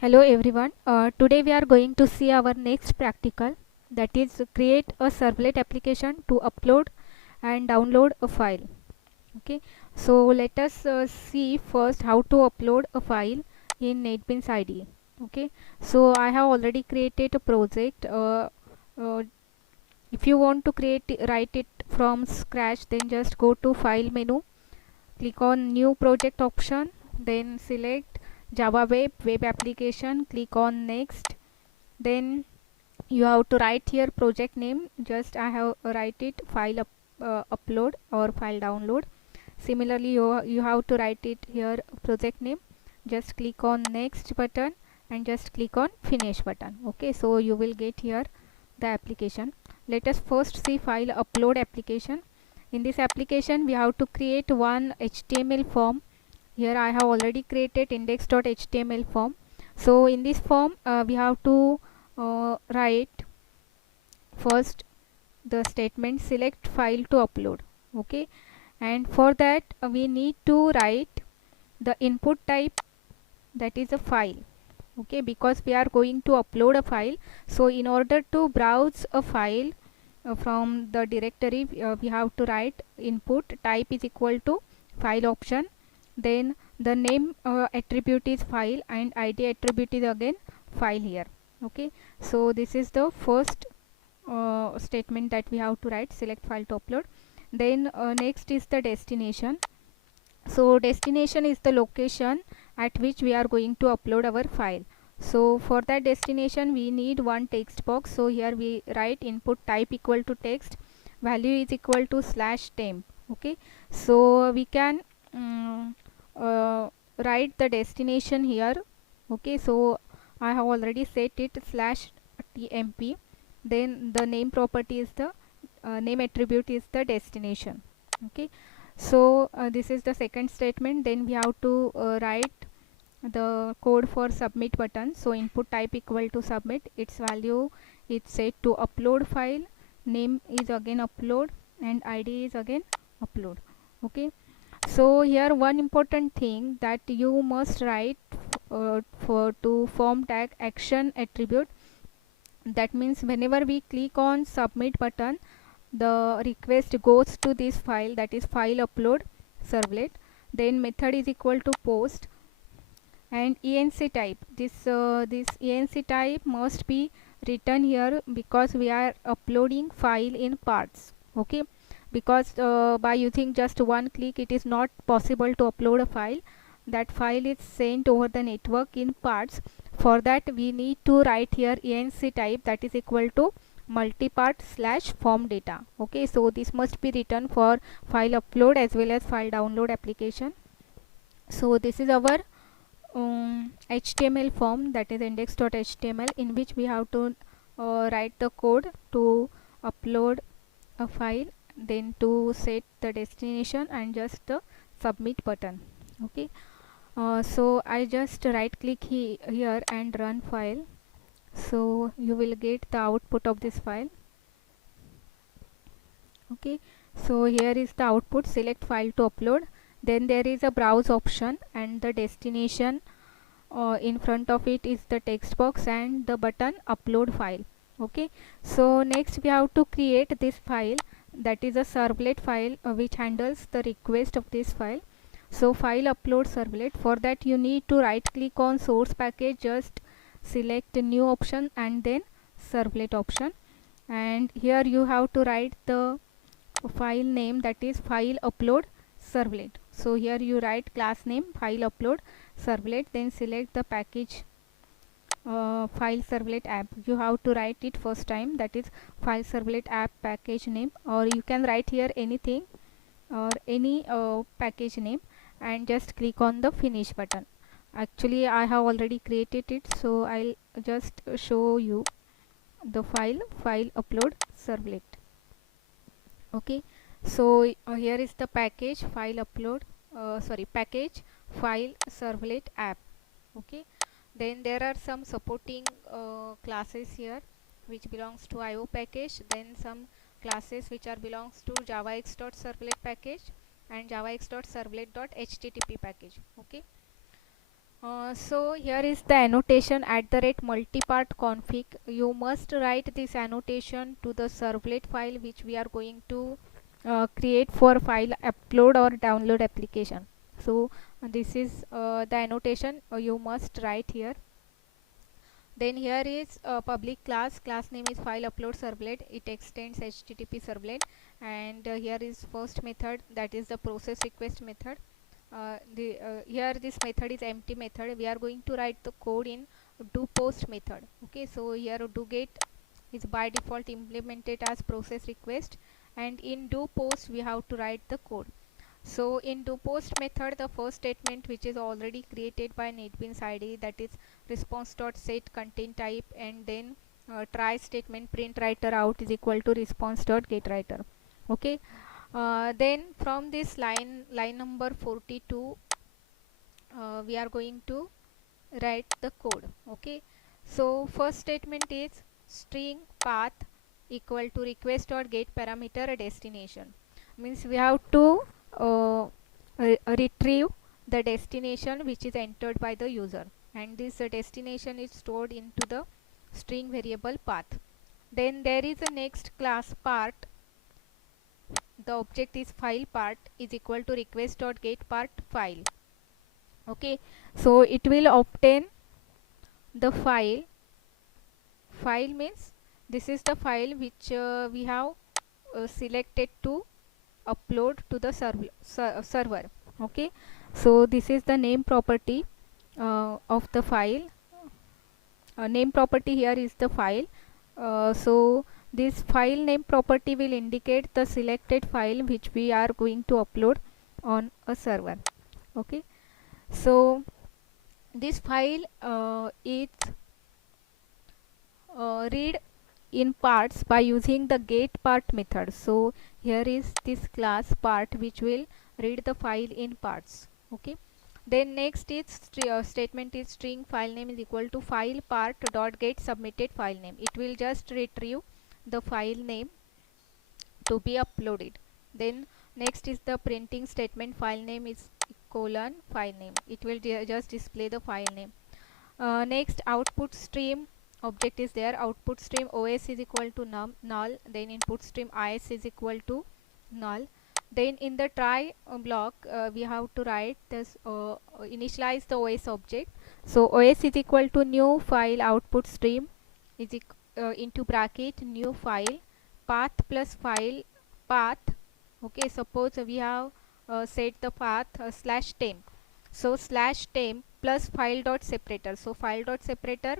Hello everyone. Today we are going to see our next practical, that is create a servlet application to upload and download a file. Okay, so let us see first how to upload a file in NetBeans IDE. Okay, so I have already created a project. Uh, if you want to write it from scratch, then just go to file menu, click on new project option, then select Java web application, click on next. Then you have to write here project name. Just I have write it upload or file download. Similarly, you have to write it here project name. Just click on next button and just click on finish button. Okay, so you will get here the application. Let us first see file upload application. In this application we have to create one HTML form. Here I have already created index.html form. So in this form we have to write first the statement select file to upload. Okay, and for that we need to write the input type, that is a file. Okay, because we are going to upload a file, so in order to browse a file from the directory, we have to write input type is equal to file option, then the name attribute is file and id attribute is again file here. Okay, so this is the first statement that we have to write, select file to upload. Then next is the destination. So destination is the location at which we are going to upload our file. So for that destination we need one text box. So here we write input type equal to text, value is equal to /temp. Okay, so we can write the destination here. Okay, so I have already set it /tmp. Then the name property is the name attribute is the destination. Okay, so this is the second statement. Then we have to write the code for submit button. So input type equal to submit, its value is set to upload file, name is again upload and id is again upload. Okay, so here one important thing that you must write for to form tag action attribute. That means whenever we click on submit button, the request goes to this file, that is file upload servlet. Then method is equal to post and enc type. This enc type must be written here because we are uploading file in parts. Okay, because by using just one click it is not possible to upload a file. That file is sent over the network in parts. For that we need to write here enc type, that is equal to multipart / form data. Okay, so this must be written for file upload as well as file download application. So this is our HTML form, that is index.html, in which we have to write the code to upload a file, then to set the destination and just the submit button. Okay, so I just right click here and run file. So you will get the output of this file. Okay, so here is the output, select file to upload. Then there is a browse option and the destination in front of it is the text box and the button upload file. Okay, so next we have to create this file, that is a servlet file which handles the request of this file. So file upload servlet, for that you need to right click on source package, just select new option and then servlet option, and here you have to write the file name, that is file upload servlet. So here you write class name file upload servlet, then select the package file servlet app. You have to write it first time, that is file servlet app package name, or you can write here anything or any package name and just click on the finish button. Actually I have already created it, so I'll just show you the file upload servlet. Okay, so here is the package file upload package file servlet app. Okay, then there are some supporting classes here which belongs to IO package, then some classes which are belongs to javax.servlet package and javax.servlet.http package. Okay, So here is the annotation @multipart config. You must write this annotation to the servlet file which we are going to create for file upload or download application. So this is the annotation you must write here. Then here is a public class name is file upload servlet. It extends HTTP servlet. And here is first method, that is the process request method. Here this method is empty method. We are going to write the code in do post method. Okay, so here do get is by default implemented as process request, and in do post we have to write the code. So in do post method, the first statement which is already created by NetBeans IDE, that is response.set content type, and then try statement print writer out is equal to response.getWriter. Okay, then from this line number 42 we are going to write the code. Okay, so first statement is string path equal to request dot get parameter destination, means we have to retrieve the destination which is entered by the user, and this destination is stored into the string variable path. Then there is a next class part. The object is file part is equal to request dot get part file. Okay, so it will obtain the file means this is the file which we have selected to upload to the server. Okay, so this is the name property of the file. Name property here is the file. So this file name property will indicate the selected file which we are going to upload on a server. Okay, so this file is read in parts by using the get part method. So here is this class part which will read the file in parts. Okay, then next is statement is string file name is equal to file part dot get submitted file name. It will just retrieve the file name to be uploaded. Then next is the printing statement, file name is colon file name. It will just display the file name. Next output stream object is there. Output stream OS is equal to null. Then input stream IS is equal to null. Then in the try block we have to write this initialize the OS object. So OS is equal to new file output stream is into bracket new file path plus file path. Okay, suppose we have set the path /temp. So /temp plus file dot separator. So file dot separator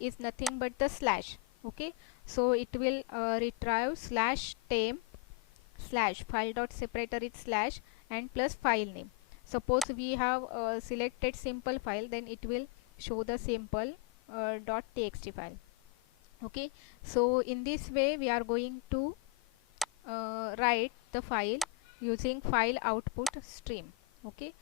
is nothing but the slash. Okay, so it will retrieve /temp slash file dot separator is slash and plus file name. Suppose we have selected simple file, then it will show the simple .txt file. Okay, so in this way we are going to write the file using file output stream. Okay,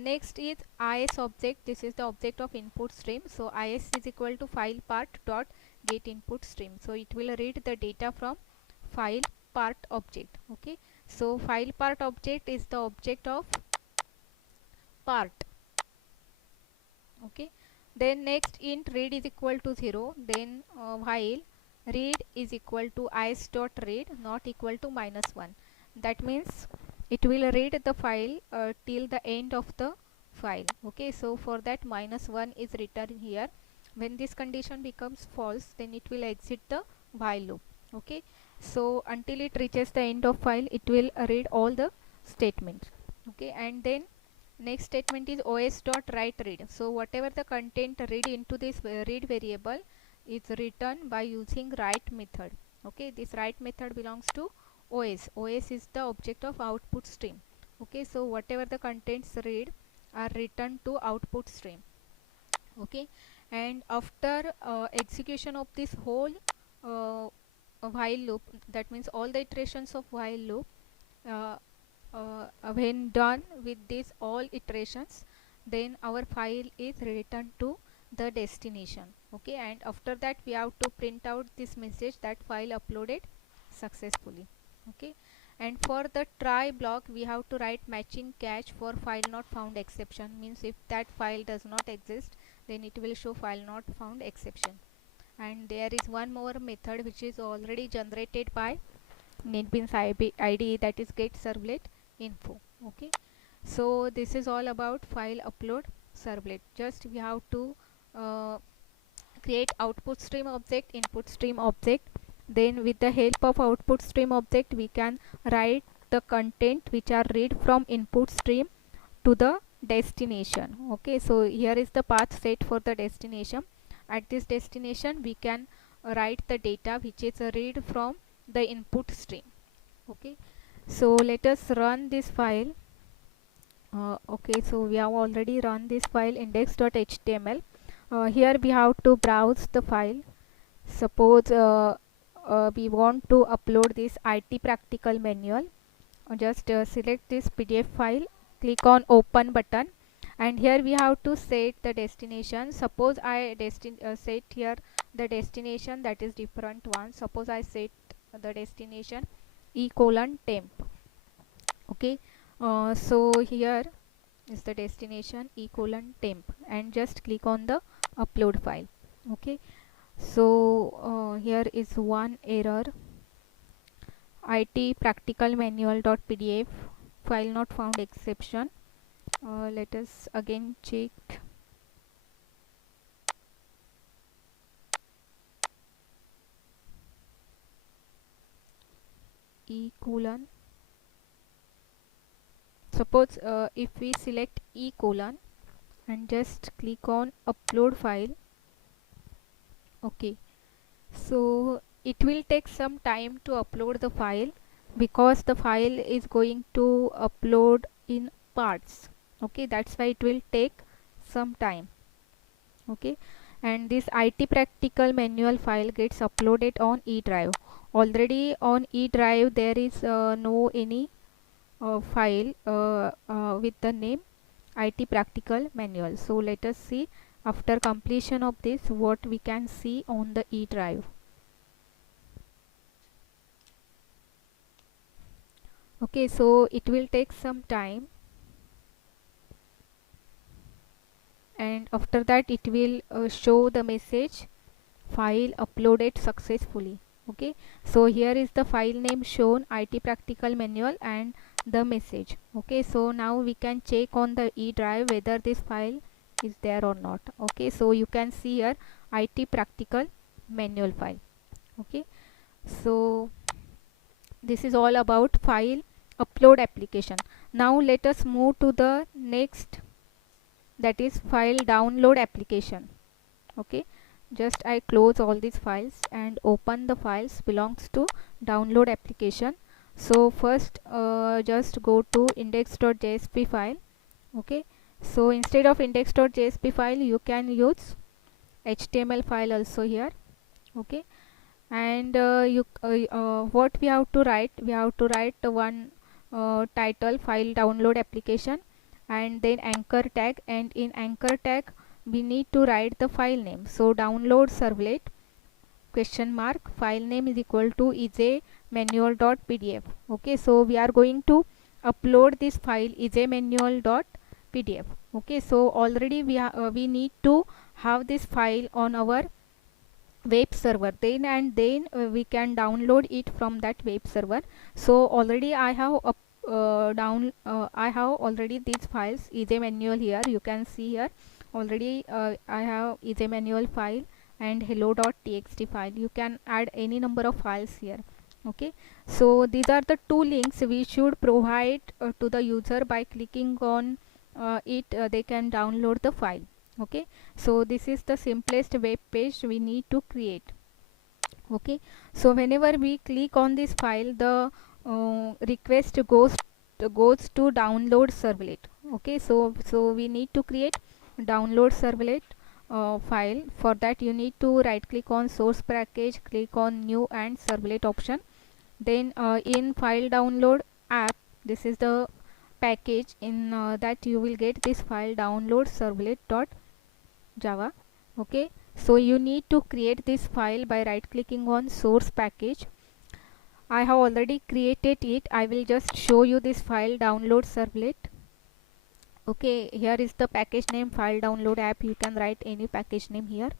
next is is object. This is the object of input stream. So is is equal to file part dot get input stream. So it will read the data from file part object. Okay, so file part object is the object of part. Okay, then next int read is equal to 0. Then while read is equal to is dot read not equal to -1. That means it will read the file till the end of the file. Okay, so for that -1 is written here. When this condition becomes false, then it will exit the while loop. Okay, so until it reaches the end of file, it will read all the statements. Okay, and then next statement is os dot write read. So whatever the content read into this read variable is written by using write method. Okay, this write method belongs to os. Os is the object of output stream. Okay, so whatever the contents read are written to output stream. Okay, and after execution of this whole while loop, that means all the iterations of while loop, uh, when done with these all iterations, then our file is returned to the destination. Okay, and after that we have to print out this message that file uploaded successfully. Okay, And for the try block we have to write matching catch for file not found exception, means if that file does not exist then it will show file not found exception. And there is one more method which is already generated by NetBeans IDE, that is get servlet info. Okay, so this is all about file upload servlet. Just we have to create output stream object, input stream object, then with the help of output stream object we can write the content which are read from input stream to the destination. Okay, so here is the path set for the destination. At this destination we can write the data which is read from the input stream. Okay, so let us run this file. Okay, so we have already run this file index.html. Here we have to browse the file. Suppose we want to upload this IT practical manual. Just select this PDF file, click on open button, and here we have to set the destination. Suppose I set here the destination that is different one. Suppose I set the destination e:temp. Okay, so here is the destination e:temp, and just click on the upload file. Okay, so here is one error, IT practical manual.pdf file not found exception. Let us again check. E colon, suppose if we select E colon and just click on upload file. Okay, so it will take some time to upload the file because the file is going to upload in parts. Okay, that's why it will take some time. Okay, and this IT practical manual file gets uploaded on E drive. Already on E drive there is no any file with the name IT practical manual. So let us see after completion of this what we can see on the E drive. Okay, so it will take some time, and after that it will show the message file uploaded successfully. Okay, so here is the file name shown, IT practical manual, and the message. Okay, so now we can check on the E drive whether this file is there or not. Okay, so you can see here IT practical manual file. Okay, so this is all about file upload application. Now let us move to the next, that is file download application. Okay, just I close all these files and open the files belongs to download application. So first just go to index.jsp file. Okay, so instead of index.jsp file you can use HTML file also here. Okay, and what we have to write, we have to write one title file download application, and then anchor tag, and in anchor tag we need to write the file name. So download servlet question mark file name is equal to ejmanual.pdf. Okay, so we are going to upload this file ejmanual.pdf. Okay, so already we need to have this file on our web server, then we can download it from that web server. So already I have I have already these files ejmanual here. You can see here already I have ejmanual file and hello.txt file. You can add any number of files here. Okay, so these are the two links we should provide to the user. By clicking on it they can download the file. Okay, so this is the simplest web page we need to create. Okay, so whenever we click on this file the request goes to download servlet. Okay, so we need to create download servlet file. For that you need to right click on source package, click on new and servlet option, then in file download app, this is the package in that you will get this file download servlet.java. Okay, so you need to create this file by right clicking on source package. I have already created it. I will just show you this file download servlet. Okay, here is the package name, file download app. You can write any package name here.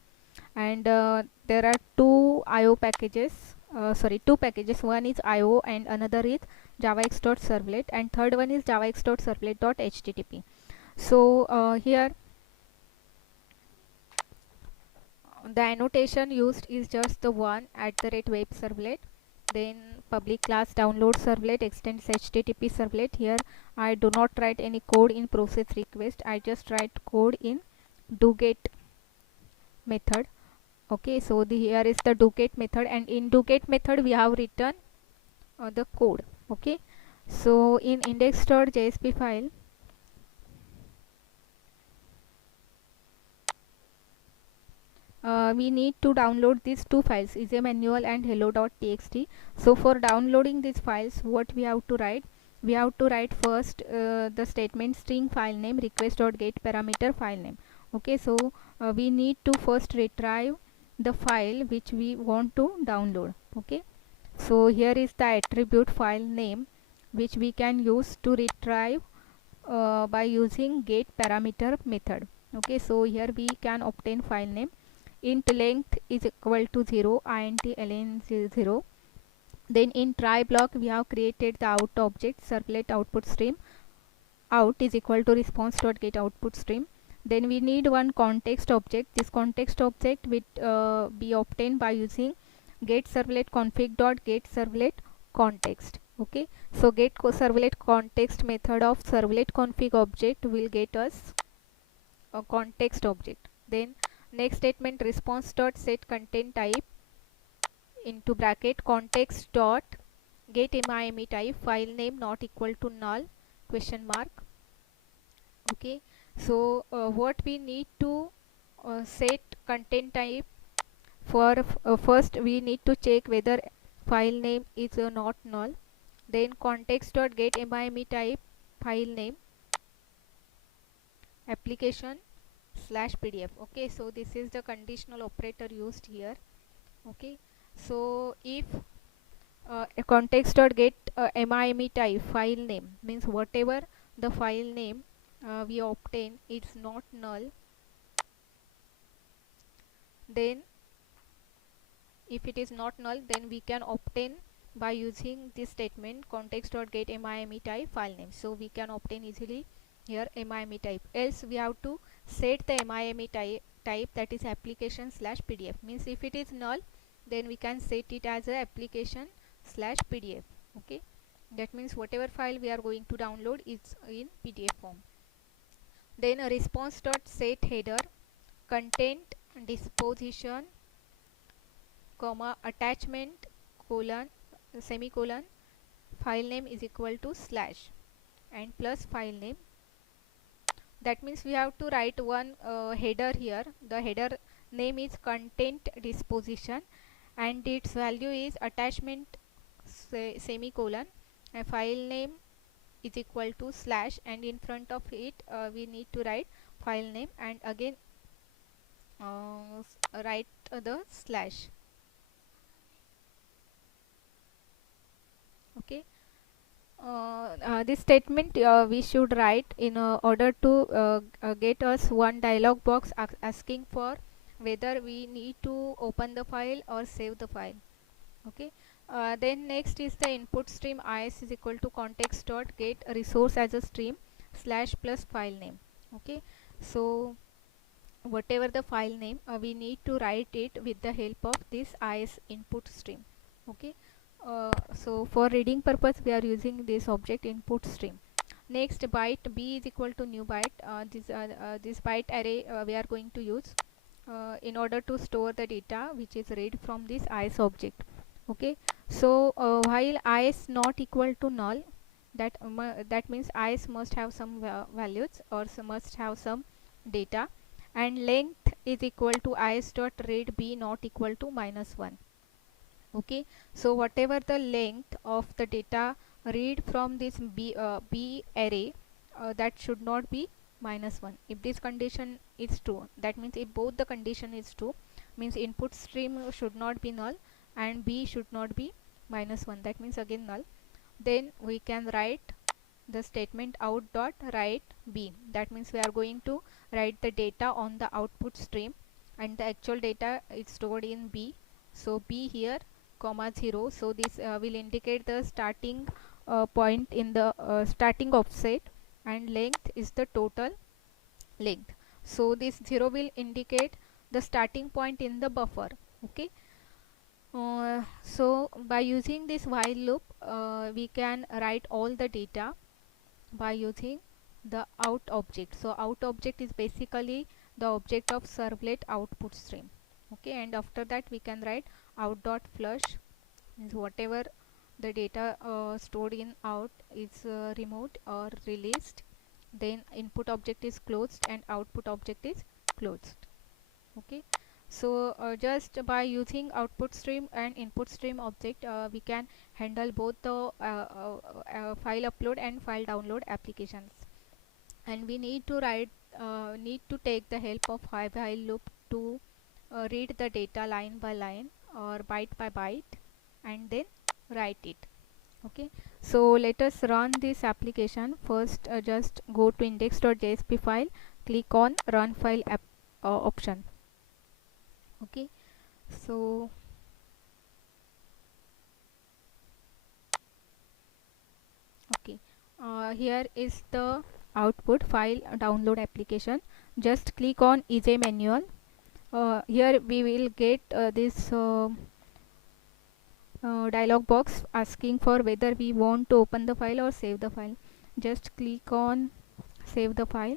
And there are two IO packages, two packages. One is IO and another is javax.servlet, and third one is javax.servlet.http. So here the annotation used is just the one @web servlet, then public class download servlet extends http servlet. Here I do not write any code in process request, I just write code in doGet method. Okay, so here is the doGet method, and in doGet method we have written the code. Okay, so in index.jsp file we need to download these two files, isamanual and hello.txt. So for downloading these files, what we have to write? We have to write first the statement string file name request.get parameter file name. Okay, so we need to first retrieve the file which we want to download. Okay, so here is the attribute file name which we can use to retrieve by using get parameter method. Okay, so here we can obtain file name. Int length is equal to 0, int ln 0. Then in try block we have created the out object, servlet output stream. Out is equal to response.get output stream. Then we need one context object. This context object will be obtained by using get servlet config.get servlet context. Okay, so get servlet context method of servlet config object will get us a context object. Then next statement, response dot set content type into bracket context dot get MIME type file name not equal to null question mark. Okay, so what we need to set content type for first we need to check whether file name is not null. Then context dot get MIME type file name application slash pdf. Okay, so this is the conditional operator used here. Okay, so if a context dot get MIME type file name means whatever the file name we obtain is not null, then if it is not null, then we can obtain by using this statement context dot get MIME type file name. So we can obtain easily here MIME type. Else we have to set the MIME type, that is application slash pdf. Means if it is null, then we can set it as a application slash pdf. Okay, that means whatever file we are going to download is in pdf form. Then a response dot set header content disposition comma attachment colon semicolon file name is equal to slash and plus file name. That means we have to write one header here. The header name is content disposition and its value is attachment semicolon, and file name is equal to slash, and in front of it we need to write file name and again write the slash. Okay, this statement we should write in order to get us one dialog box asking for whether we need to open the file or save the file. Okay, then next is the input stream is is equal to context dot get resource as a stream slash plus file name. Okay, so whatever the file name we need to write it with the help of this is input stream. Okay, so for reading purpose we are using this object input stream. Next, byte b is equal to new byte. This byte array we are going to use in order to store the data which is read from this is object. Okay, so while is not equal to null, that means is must have some values or must have some data, and length is equal to is dot read b not equal to -1. Okay, so whatever the length of the data read from this b array, that should not be -1. If this condition is true, that means if both the condition is true, means input stream should not be null and b should not be -1, that means again null. Then we can write the statement out dot write b, that means we are going to write the data on the output stream and the actual data is stored in b. So b here comma 0, so this will indicate the starting point in the starting offset, and length is the total length. So this 0 will indicate the starting point in the buffer. Okay, so by using this while loop we can write all the data by using the out object. So out object is basically the object of servlet output stream. Okay, and after that we can write out dot flush, means whatever the data stored in out is removed or released. Then input object is closed and output object is closed. Okay, so just by using output stream and input stream object we can handle both the file upload and file download applications. And we need to take the help of while loop to read the data line by line or byte by byte and then write it. Okay, so let us run this application. First just go to index.jsp file, click on run file app option. Okay, so okay, here is the output file download application. Just click on EJ manual. Here we will get this dialog box asking for whether we want to open the file or save the file. Just click on save the file,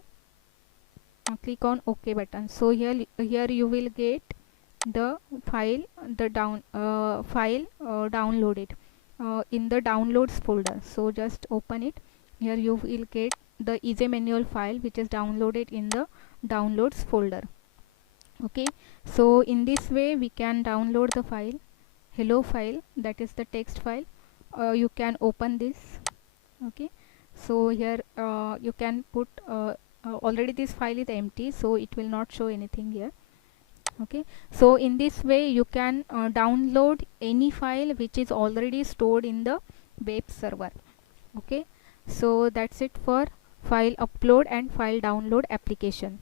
click on OK button. So here you will get the file downloaded in the downloads folder. So just open it. Here you will get the EJ manual file which is downloaded in the downloads folder. Okay, so in this way we can download the file hello file, that is the text file. You can open this. Okay, so here you can put already this file is empty, so it will not show anything here. Okay, so in this way you can download any file which is already stored in the web server. Okay, so that's it for file upload and file download application.